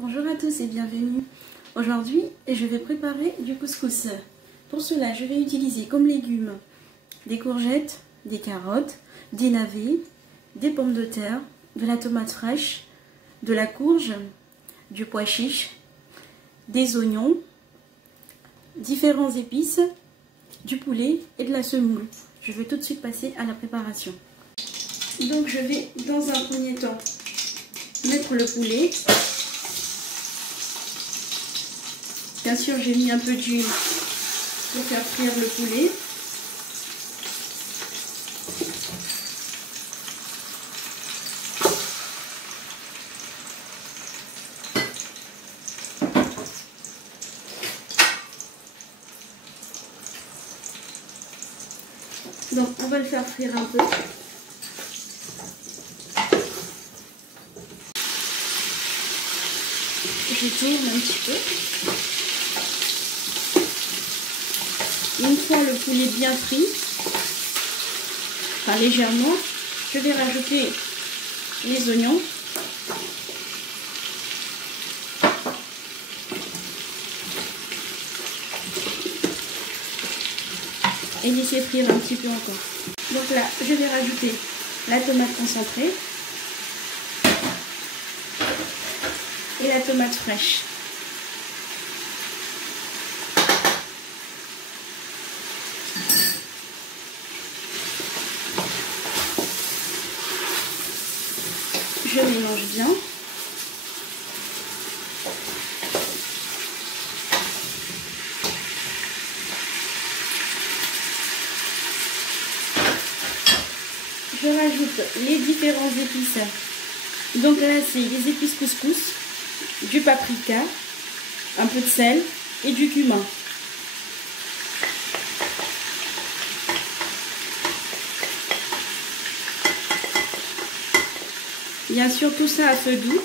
Bonjour à tous et bienvenue. Aujourd'hui, je vais préparer du couscous. Pour cela, je vais utiliser comme légumes des courgettes, des carottes, des navets, des pommes de terre, de la tomate fraîche, de la courge, du pois chiche, des oignons, différentes épices, du poulet et de la semoule. Je vais tout de suite passer à la préparation. Donc je vais dans un premier temps mettre le poulet. Bien sûr, j'ai mis un peu d'huile pour faire frire le poulet. Donc, on va le faire frire un peu. Je tourne un petit peu. Une fois le poulet bien frit, enfin légèrement, je vais rajouter les oignons. Et laisser frire un petit peu encore. Donc là, je vais rajouter la tomate concentrée et la tomate fraîche. Je mélange bien. Je rajoute les différentes épices. Donc là, c'est les épices couscous, du paprika, un peu de sel et du cumin. Bien sûr, tout ça à feu doux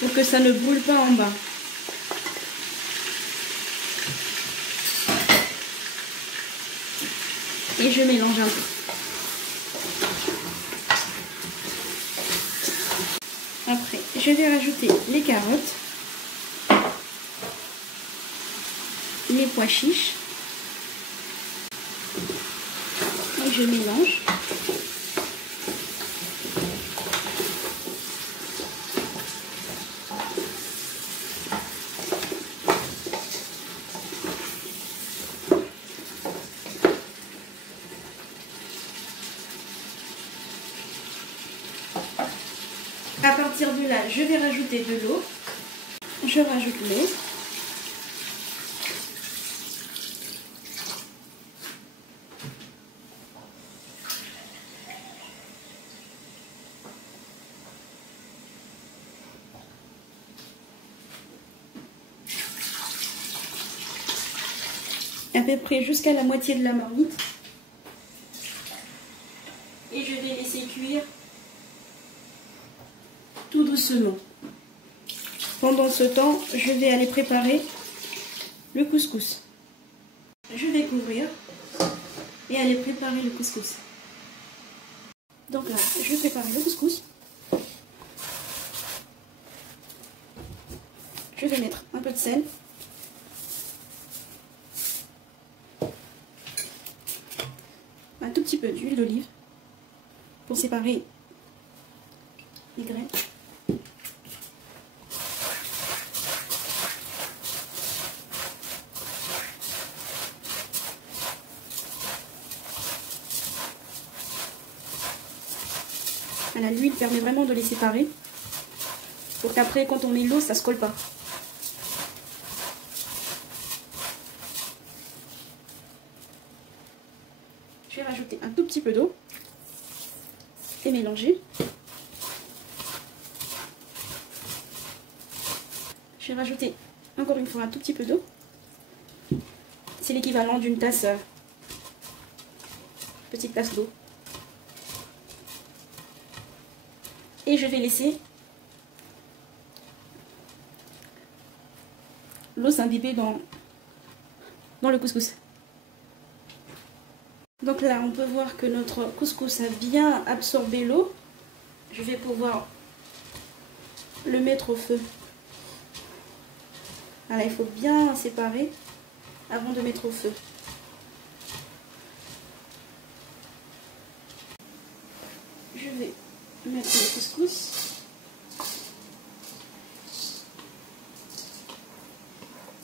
pour que ça ne brûle pas en bas. Et je mélange un peu. Après, je vais rajouter les carottes, les pois chiches. Et je mélange. À partir de là, je vais rajouter de l'eau. Je rajoute l'eau. À peu près jusqu'à la moitié de la marmite. Et je vais laisser cuire tout doucement. Pendant ce temps, je vais aller préparer le couscous. Je vais couvrir et aller préparer le couscous. Donc là, je vais préparer le couscous. Je vais mettre un peu de sel. Un tout petit peu d'huile d'olive pour séparer les graines. Voilà, l'huile permet vraiment de les séparer pour qu'après, quand on met l'eau, ça ne se colle pas. Je vais rajouter un tout petit peu d'eau et mélanger. Je vais rajouter encore une fois un tout petit peu d'eau. C'est l'équivalent d'une tasse, petite tasse d'eau. Et je vais laisser l'eau s'imbiber dans le couscous. Donc là, on peut voir que notre couscous a bien absorbé l'eau. Je vais pouvoir le mettre au feu Voilà, il faut bien séparer avant de mettre au feu. Je vais mettre le couscous.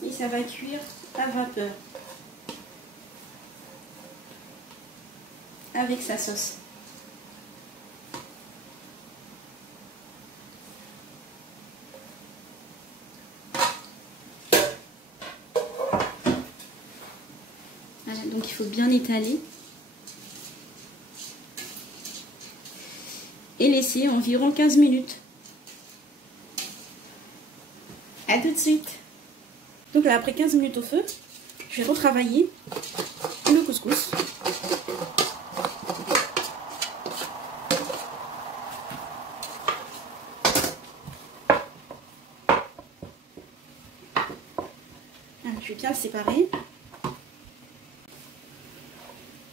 Et ça va cuire à vapeur. Avec sa sauce. Voilà, donc il faut bien étaler. Et laisser environ 15 minutes. A tout de suite. Donc là, après 15 minutes au feu, je vais retravailler le couscous. Alors, je vais bien le séparer.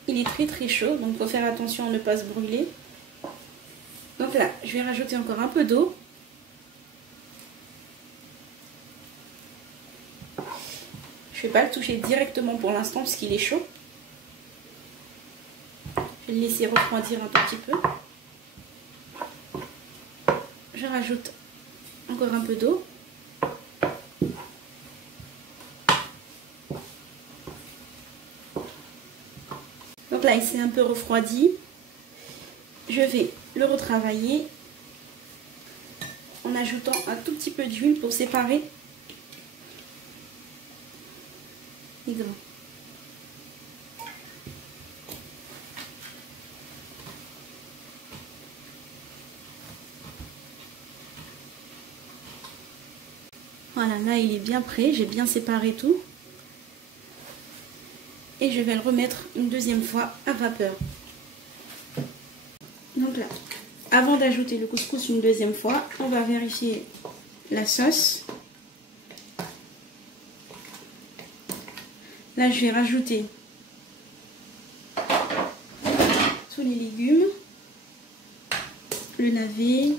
Il est très chaud, donc il faut faire attention à ne pas se brûler. Donc là, je vais rajouter encore un peu d'eau. Je ne vais pas le toucher directement pour l'instant parce qu'il est chaud. Je vais le laisser refroidir un tout petit peu. Je rajoute encore un peu d'eau. Donc là, il s'est un peu refroidi. Je vais le retravailler en ajoutant un tout petit peu d'huile pour séparer les grains. Voilà, là il est bien prêt, j'ai bien séparé tout. Et je vais le remettre une deuxième fois à vapeur. Donc là, avant d'ajouter le couscous une deuxième fois, on va vérifier la sauce. Là, je vais rajouter tous les légumes, le navet,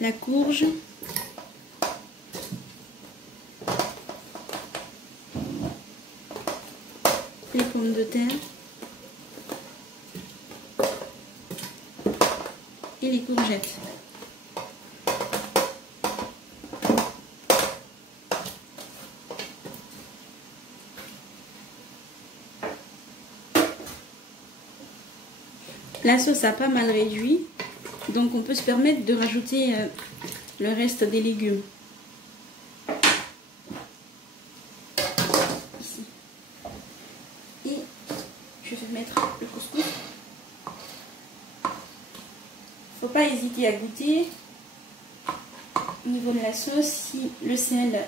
la courge, les pommes de terre et les courgettes. La sauce a pas mal réduit, donc on peut se permettre de rajouter le reste des légumes. Ici. Et je vais mettre le couscous. Faut pas hésiter à goûter au niveau de la sauce si le sel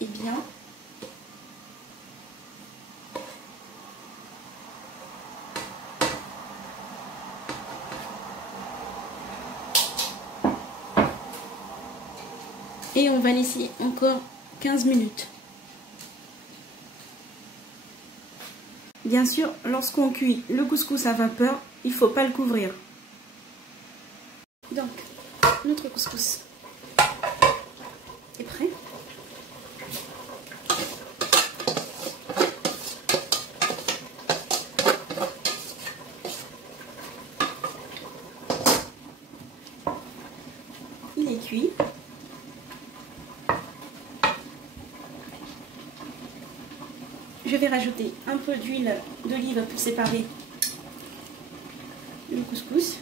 est bien. Et on va laisser encore 15 minutes. Bien sûr, lorsqu'on cuit le couscous à vapeur, il ne faut pas le couvrir. Donc, notre couscous est prêt. Il est cuit. Je vais rajouter un peu d'huile d'olive pour séparer le couscous.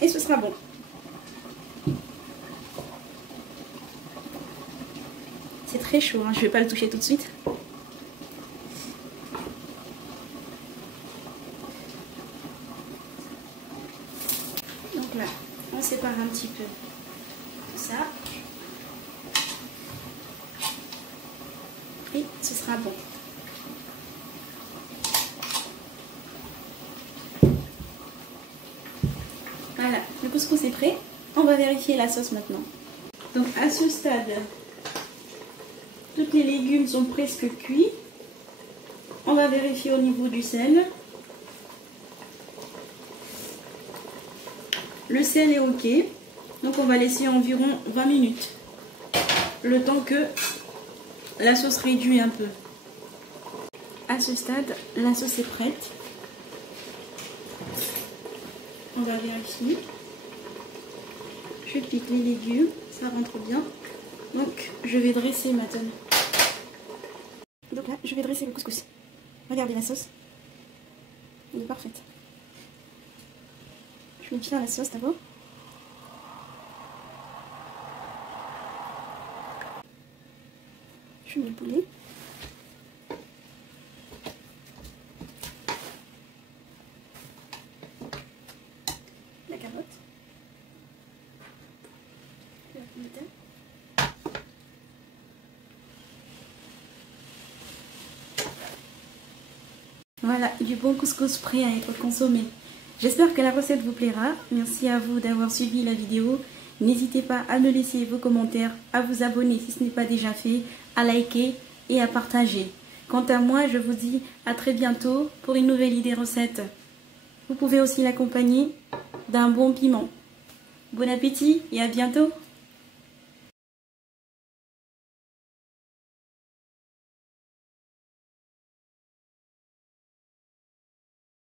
Et ce sera bon. C'est très chaud, hein, je ne vais pas le toucher tout de suite. Donc là, on sépare un petit peu tout ça. Et ce sera bon. Voilà, le couscous est prêt. On va vérifier la sauce maintenant. Donc à ce stade, tous les légumes sont presque cuits. On va vérifier au niveau du sel. Le sel est ok. Donc on va laisser environ 20 minutes. Le temps que la sauce réduit un peu. À ce stade, la sauce est prête. On va vérifier. Je pique les légumes, ça rentre bien. Donc je vais dresser maintenant. Donc là, je vais dresser le couscous. Regardez la sauce. Elle est parfaite. Je mets bien la sauce d'abord. Je mets le poulet. La carotte. La pomme de terre. Voilà, du bon couscous prêt à être consommé. J'espère que la recette vous plaira. Merci à vous d'avoir suivi la vidéo. N'hésitez pas à me laisser vos commentaires, à vous abonner si ce n'est pas déjà fait, à liker et à partager. Quant à moi, je vous dis à très bientôt pour une nouvelle idée recette. Vous pouvez aussi l'accompagner d'un bon piment. Bon appétit et à bientôt!